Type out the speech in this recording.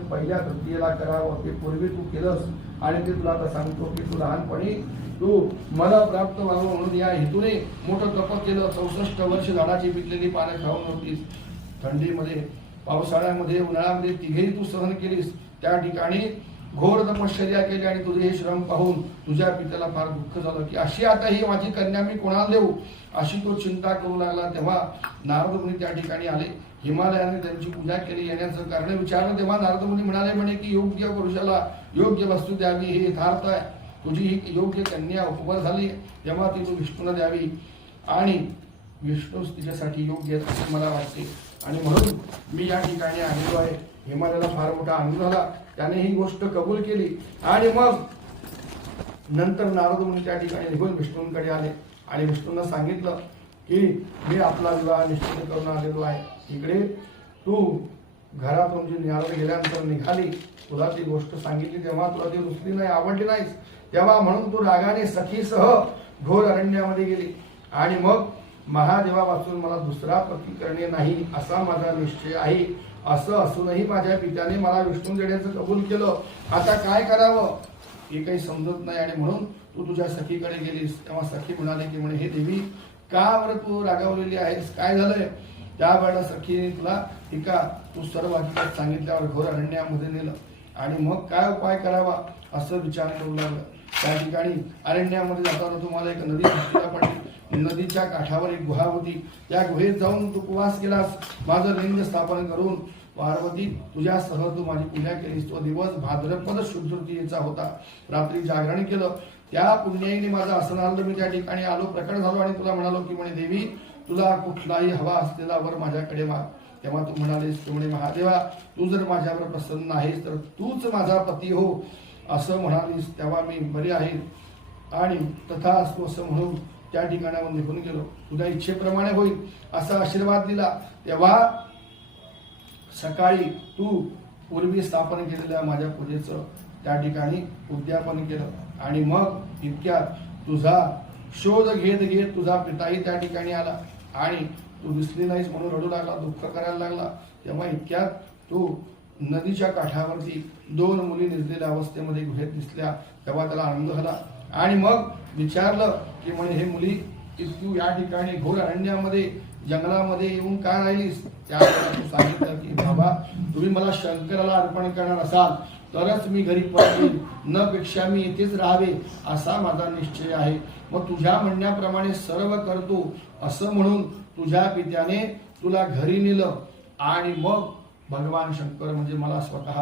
ते पहिल्या तृतीयेला करावं ते पूर्वी तू केलंस आणि ते तुला आता सांगतो की तू लहानपणी तू मला प्राप्त व्हावं म्हणून या हेतूने मोठं तप केलं. 64 वर्ष झाडाची पिकलेली पानं खाऊन होतीस. थंडीमध्ये पावसाळ्यामध्ये उन्हाळ्यामध्ये तिघेही तू सहन केलीस. त्या ठिकाणी घोर तपश्चर्या केली आणि तुझे हे श्रम पाहून तुझ्या पित्याला फार दुःख झालं की अशी आता ही माझी कन्या मी कोणाला देऊ अशी तो चिंता करू लागला. तेव्हा नारद मुनी त्या ठिकाणी आले. हिमालयाने त्यांची पूजा केली. येण्याचं कारण विचारलं तेव्हा नारद मुनी म्हणाले म्हणे की योग्य पुरुषाला योग्य वस्तू द्यावी हे यथार्थ आहे. तुझी ही योग्य कन्या उपवर झाली तेव्हा ती तू विष्णूला द्यावी आणि विष्णूच तिच्यासाठी योग्य असे मला वाटते आणि म्हणून मी या ठिकाणी आलेलो आहे. हिमालयाला फार मोठा आनंद झाला. त्याने ही गोष्ट कबूल केली आणि मग नंतर नारद मुनी त्या ठिकाणी निघून विष्णूंकडे आले आणि विष्णूंना सांगितलं की मी आपला विवाह निश्चित करून आलेलो आहे. इकडे तू घरातून जी नारद गेल्यानंतर निघाली तुला ती गोष्ट सांगितली तेव्हा तुला ती रुचली नाही आवडली नाहीस. तेव्हा म्हणून तू रागाने सखीसह घोर अरण्यामध्ये गेली आणि मग महादेवापासून मला दुसरा पती करणे नाही असा माझा निश्चय आहे. असं असूनही माझ्या पित्याने मला विष्णू देण्याचं कबूल केलं. आता काय करावं हे काही समजत नाही आणि म्हणून तू तुझ्या सखीकडे गेलीस. तेव्हा सखी म्हणाले की म्हणे हे देवी का बरं तू रागावलेली आहेस काय झालंय. त्यावेळेला सखीने तुला एका तू सर्व हकीकत सांगितल्यावर घोर अरण्यामध्ये नेलं आणि मग काय उपाय करावा असं विचार करू लागलं. त्या ठिकाणी अरण्यामध्ये जाताना तुम्हाला एक नदी दृष्टीला पडली. नदीच्या काठावर एक गुहा होती. त्या गुहेत जाऊन तू उपवास केलास. माझं लिंग स्थापन करून पार्वती तुझ्यासह तू माझी पूजा केलीस. तो दिवस भाद्रपद शुद्ध तृतीयेचा होता. रात्री जागरण केलं. त्या पुण्याईने माझं आसनार्थ मी त्या ठिकाणी आलो प्रकट झालो आणि तुला म्हणालो की म्हणे देवी तुला कुठलाही हवा असलेला वर माझ्याकडे माग. तेव्हा तू म्हणालीस की म्हणे महादेवा तू जर माझ्यावर प्रसन्न आहेस तर तूच माझा पती हो असं म्हणालीस. तेव्हा मी बरे आहे आणि तथा असतो असं म्हणून त्या ठिकाणावर निघून गेलो. तुझ्या इच्छेप्रमाणे होईल असा आशीर्वाद दिला. तेव्हा सकाळी तू पूर्वी स्थापन केलेल्या माझ्या पूजेचं त्या ठिकाणी उद्यापन केलं आणि मग इतक्यात तुझा शोध घेत घेत तुझा पिताही त्या ठिकाणी आला आणि तू दिसली नाहीस म्हणून रडू लागला दुःख करायला लागला. तेव्हा इतक्यात तू नदीच्या काठावरती 2 मुली निजलेल्या अवस्थेमध्ये गुहेत दिसल्या. तेव्हा त्याला आनंद झाला आणि मग विचारलं की म्हणे हे मुली तू या ठिकाणी घोर अरण्यामध्ये जंगलामध्ये येऊन काय राहिलीस. त्यावेळेला तू सांगितलं की बाबा तुम्ही मला शंकराला अर्पण करणार असाल तरच मी घरी परतेन न पेक्षा मी इथेच राहावे असा माझा निश्चय आहे. मग तुझ्या म्हणण्याप्रमाणे सर्व करतो असं म्हणून तुझ्या पित्याने तुला घरी नेलं आणि मग भगवान शंकर म्हणजे मला स्वतः